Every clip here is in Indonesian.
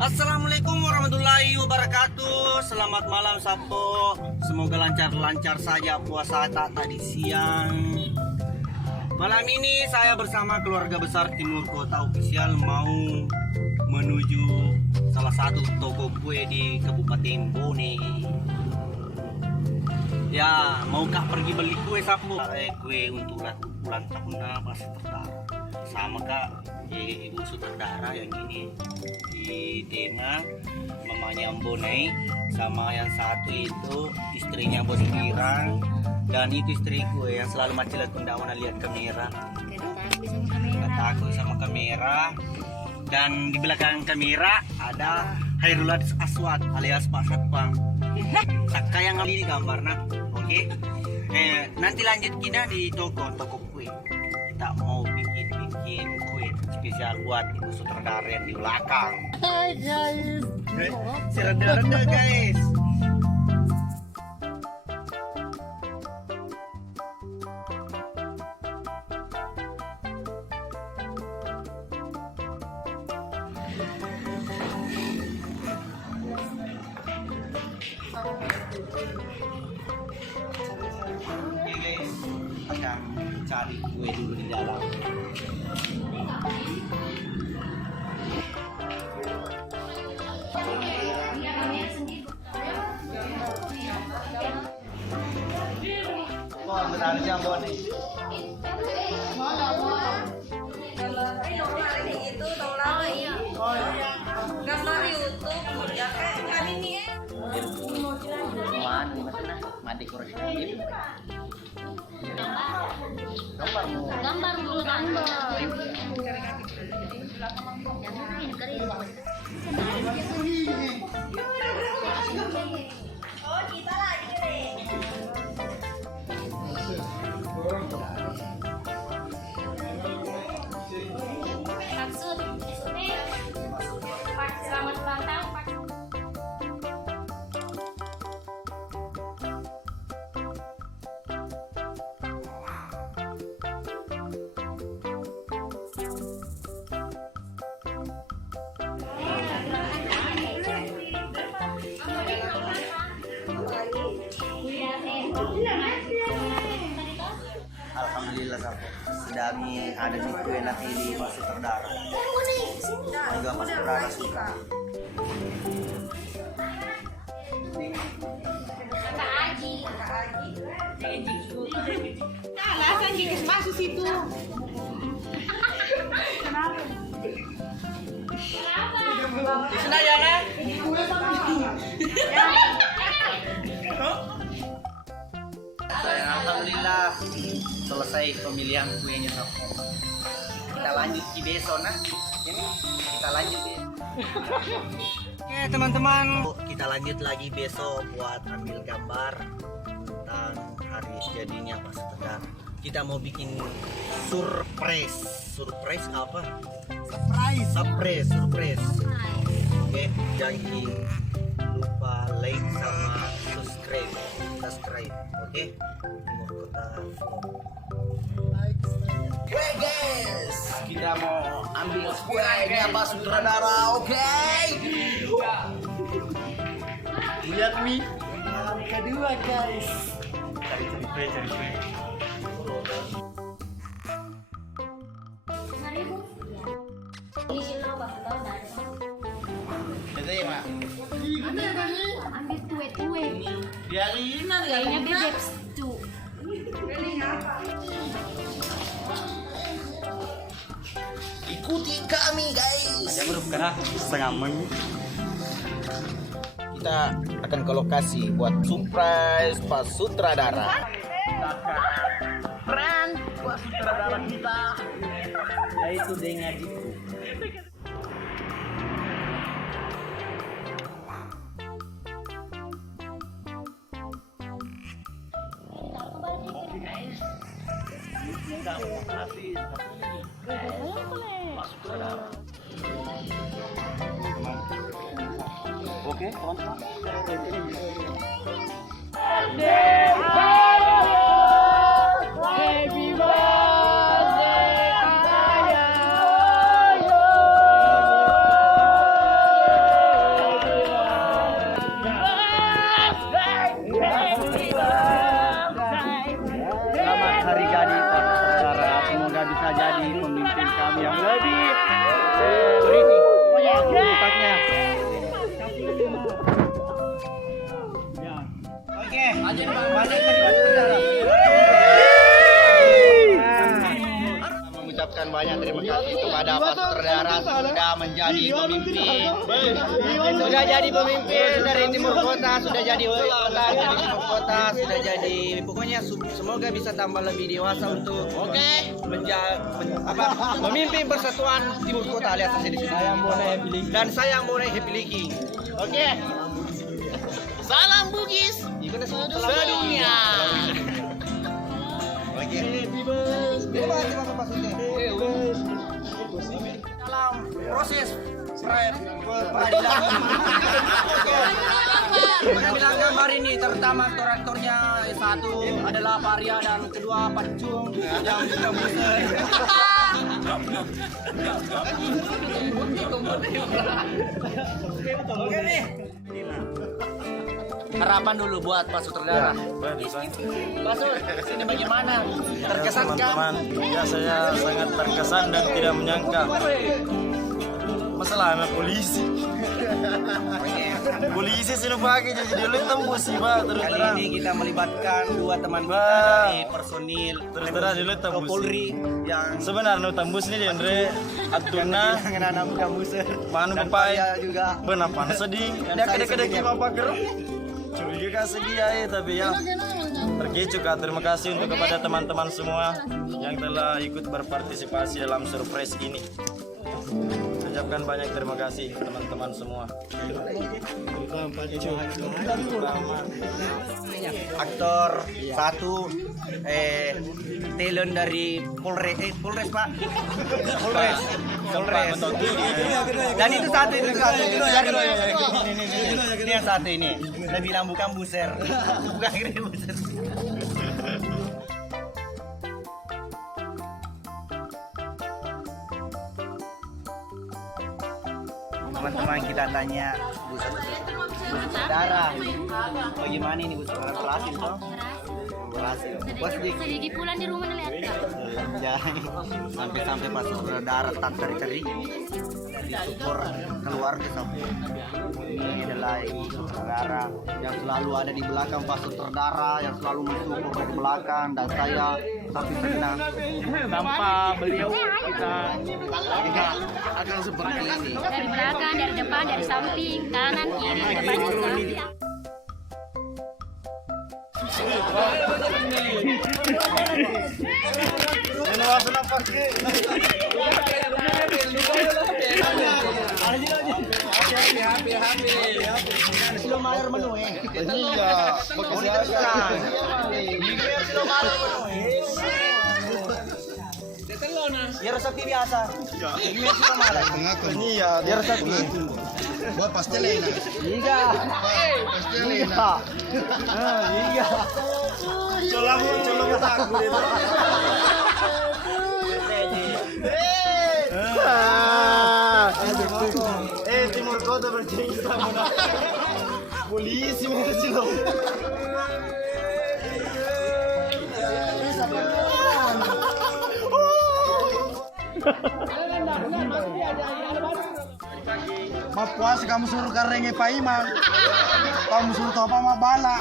Assalamualaikum warahmatullahi wabarakatuh. Selamat malam Sapo. Semoga lancar-lancar saja puasa tak tadi siang. Malam ini saya bersama keluarga besar Timur Kota Official mau menuju salah satu toko kue di Kabupaten Bone. Ya, mau kak pergi beli kue Sapo? Kue untuk bulan tahun masih tertarik. Sama kak ibu sutradara yang ini di tema mamanya Mbonei, sama yang satu itu istrinya Bos Girang, dan itu istriku yang selalu macilat tidak lihat kamera, takut sama kamera. Dan di belakang kamera ada Hairul Aswad alias Pak Satpam. Saka yang ngambil ini gambarnya. Oke. Nanti lanjut kita di toko kue. Kita mau bikin kue spesial buat ibu sutradara yang di belakang. Hai guys. Si rendah guys. Oke guys, akan cari kue dulu di dalam. Benar jambon nih. Gambar YouTube ya kayak kali ini ya. Gambar dulu gambar. Oh, kita lagi deh. Maksud Pak, selamat ulang tahun Pak. Alhamdulillah Sapo. Sedami ada di kue nanti di Pak Sutradara. Juga Pak Sutradara suka. Kak Aji. Alasan gigis masuk situ. Kenapa? Di sana ya nak. Alhamdulillah selesai pemilihan kuenya Sapo. Kita lanjut di besok nah. Ini kita lanjut ya. Oke teman-teman, kita lanjut lagi besok buat ambil gambar tentang hari jadinya Pak Sutradara. Kita mau bikin surprise. Surprise apa? Surprise. Oke, jangan lupa like sama subscribe. Oke? Timur Kota Vlog. Oke guys, kita mau ambil kuenya Pak Sutradara. Oke. Lihat nih. Malam kedua guys. Cari kue. Jadi Mak. Ambil kue. Biarin Kayaknya bebek stew. Ikuti kami guys. Kita akan ke lokasi buat surprise Pak Sutradara. Friend Pak Sutradara kita. Yaitu dengan itu. Oke, teman-teman. banyak terima kasih kepada Pak Sutradara sudah menjadi pemimpin. Sudah jadi pemimpin dari Timur Kota, sudah jadi wali kota dari Timur Kota, sudah jadi pokoknya semoga bisa tambah lebih dewasa untuk memimpin persatuan Timur Kota alias di sini. Dan saya Mbone Happy Liki. Oke. Salam Bugis. Sedunia. Oke. Dalam proses peradilan gambar ini terutama aktor-aktornya satu adalah Paria dan kedua Pacung yang sudah bosan. Oke nih. Harapan dulu buat Pak Sutradara. Pak Sut, ini bagaimana? Terkesan kan? Teman-teman, ya saya sangat terkesan dan tidak menyangka masalah anak polisi. Polisi sih pakai jadi lu tembus sih Pak terus Kali terang. ini kita melibatkan dua teman kita dari personil Terus terang dulu tembus. Polri yang Sebenarnya tembus nih Andre Atuna anak muda muser Manu dan Kepai saya juga Benar sedih. Dia kedek-kedek apa geruk. Curiga sedih ya tapi ya terkecoh Kak. Terima kasih untuk kepada teman-teman semua yang telah ikut berpartisipasi dalam surprise ini. Ucapkan banyak terima kasih teman-teman semua. aktor satu talent dari Polres Pak Polres dan itu satu ini yang satu ini saya bilang bukan buser bukan kira buser. Teman-teman kita tanya Bu Sutradara bagaimana ini Bu Sutradara berhasil toh? Berhasil. Bos Sedikit pulang di rumah lihat ya. sampai Pak Sutradara tak teri disyukur keluarga sampai ini adalah Ibu Sutradara yang selalu ada di belakang Pak Sutradara yang selalu mensupport dari belakang dan saya tapi senang tanpa beliau kita tidak akan seperti ini. Dari belakang, dari depan, dari samping, kanan, kiri, depan juga. Belum air menu iya ya resep biasa Ini ya ya resep Buat pastelena. iya iya iya colong takut itu. Timur Kota bercerita polisi masih loh. Ma puas kamu suruh karenge Pak Imam. Kamu suruh topa ma bala.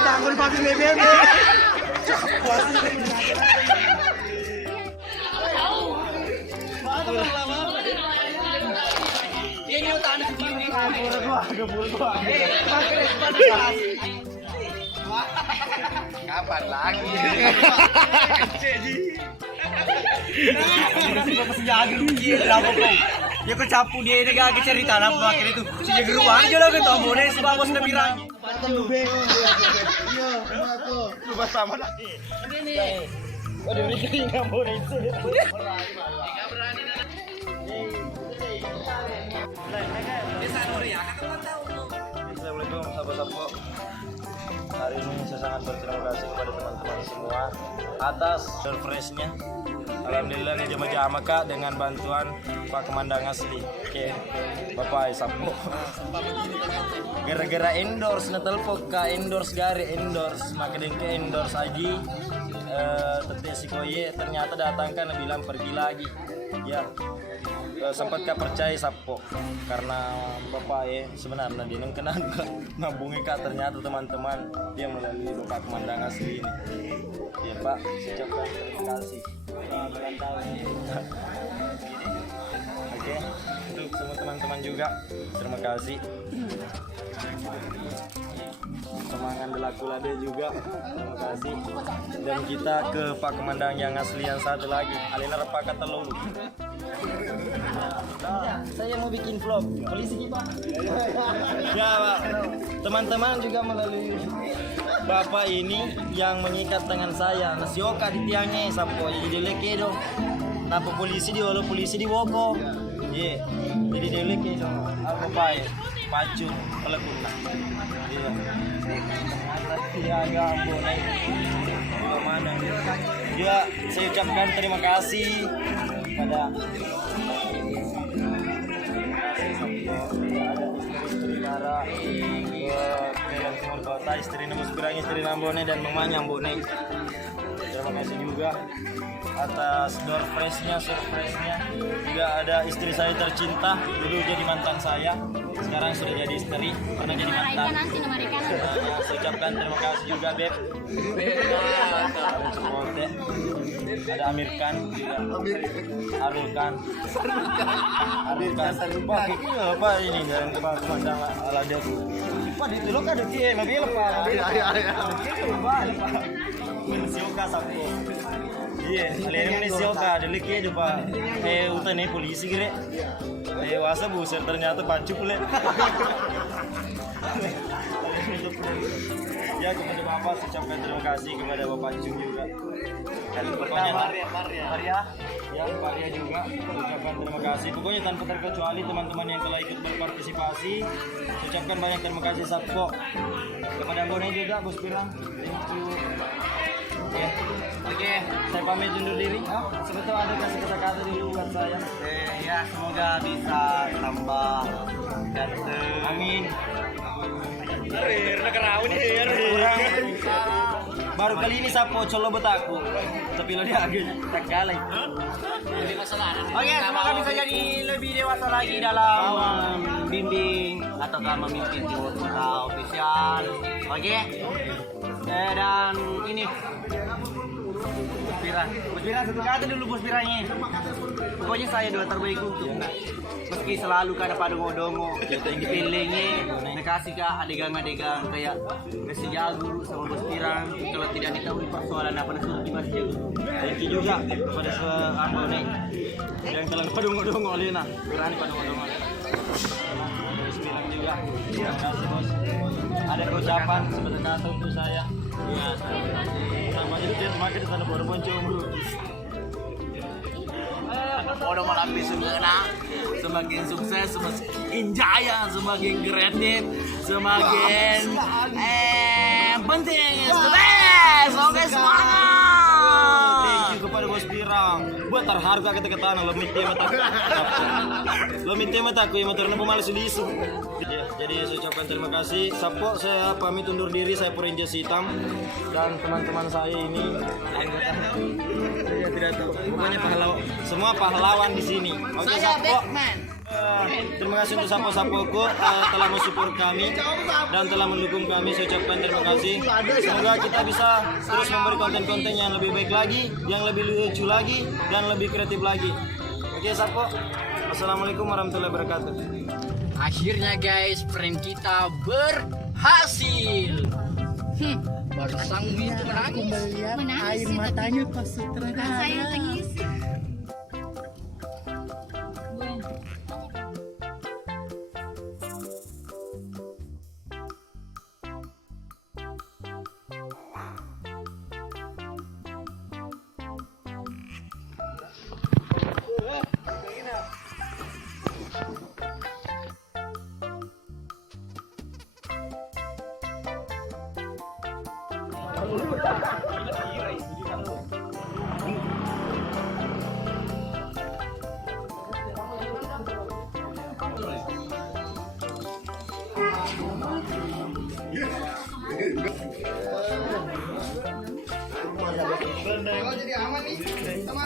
Tanggul papi bebek. Ini utang sendiri. Kapan lagi? Ya kau capu dia ini gak cerita apa akhirnya itu si jaga ruang aja lah kan tombol ini si bangos nabi rangi. Lupa sama lagi. Ini. Waduh ini nggak boleh itu. Assalamualaikum sahabat-sahabat. Hari ini saya sangat berterima kasih kepada teman-teman semua atas surprise-nya. Alhamdulillah ini jama-jama Kak dengan bantuan Pak Komandan asli. Oke, Bapak Sapo. Gara-gara endorse na telepon Kak endorse gari endorse makadeng ke endorse aji. Tetek Sikoye ternyata datangkan bilang pergi lagi. Ya, sempat kak percaya sapo karena bapak sebenarnya dia yang kenal ngabungi kak, ternyata teman-teman dia melalui bapak komandan asli ini. Ya Pak, saya ucapkan terima kasih. Oke, untuk semua teman-teman juga terima kasih. Semangat berlaku lade juga terima kasih. Dan kita ke Pak Komandan yang asli yang satu lagi, Alina Repaka Telulu. Saya mau bikin vlog polisi nih Pak. Ya Pak, teman-teman juga melalui bapak ini yang mengikat tangan saya nasioka di tiangnya sampai jadi leke dong. Napa polisi di walau polisi di Woko. Iya, jadi dia leke dong. Apa baik pacun pelekuna. Iya. Ya ampun. Mana? Juga saya ucapkan terima kasih pada kota istri Nemus Birang, istri Nambone dan mamanya Mbone. Terima kasih juga atas door surprise-nya. Juga ada istri saya tercinta, dulu jadi mantan saya, sekarang sudah jadi istri, pernah jadi mantan. Saya ucapkan terima kasih juga Beb. Ada Amir Khan juga. Arul Khan. Pak, apa ini dan Pak Komandan Alade. Pak di lo kan ada dia, mobil Pak. Mensioka sapo. Iya, kalian mensioka delik ya Pak. Utan polisi kira. Wasa buser ternyata pancu pula. Ya kepada Bapak saya ucapkan terima kasih, kepada Bapak Jum juga. Dan pokoknya Maria juga saya ucapkan terima kasih. Pokoknya tanpa terkecuali teman-teman yang telah ikut berpartisipasi, saya ucapkan banyak terima kasih Satpo. Kepada Bone juga Bos Pirang. Thank you. Oke, saya pamit undur diri. Sebetulnya ada kasih kata-kata dulu buat saya. Ya semoga bisa tambah ganteng. Amin. Baru kali ini sapo colo betaku, tapi lo dia agak tak kalah. Oke, semoga bisa jadi lebih dewasa lagi dalam membimbing atau memimpin di kota official. Oke. Dan ini Bos Pirang satu kata dulu Bos Pirangnya. Pokoknya saya doa terbaik untuk meski selalu kada pada ngodongo dipilihnya nekasih ke adegan-adegan kayak kasih jago sama Bos Pirang kalau tidak diketahui persoalan apa nasuh di masih jago. Thank you juga kepada Ambone yang telah pada ngodongo Lina, berani pada ngodongo. Bos Pirang juga. Terima kasih Bos. Ada ucapan sebentar kata untuk saya. Ya, namanya itu dia semakin sana baru muncul melukis. Udah melapis semena, semakin sukses, semakin jaya, semakin kreatif, semakin penting, is the best. Oke semangat. Thank you kepada Bos Pirang. Buat terharga kata-kata lo minta mata. Lo minta mata aku yang motornya pemalas diisu. Jadi saya ucapkan terima kasih. Sapo saya pamit undur diri, saya Purinjas Hitam dan teman-teman saya ini saya tidak tahu. Pokoknya pahlawan, semua pahlawan di sini. Oke Sapo. Terima kasih untuk Sapo-Sapoku telah mensupport kami dan telah mendukung kami. Saya ucapkan terima kasih. Semoga kita bisa terus memberi konten-konten yang lebih baik lagi, yang lebih lucu lagi, dan lebih kreatif lagi. Oke Sapo. Assalamualaikum warahmatullahi wabarakatuh. Akhirnya guys, prank kita berhasil. Baru sanggup itu menangis. Melihat Menangis air sih, matanya pas sutradara. Saya tangis. Kalau jadi aman nih, sama.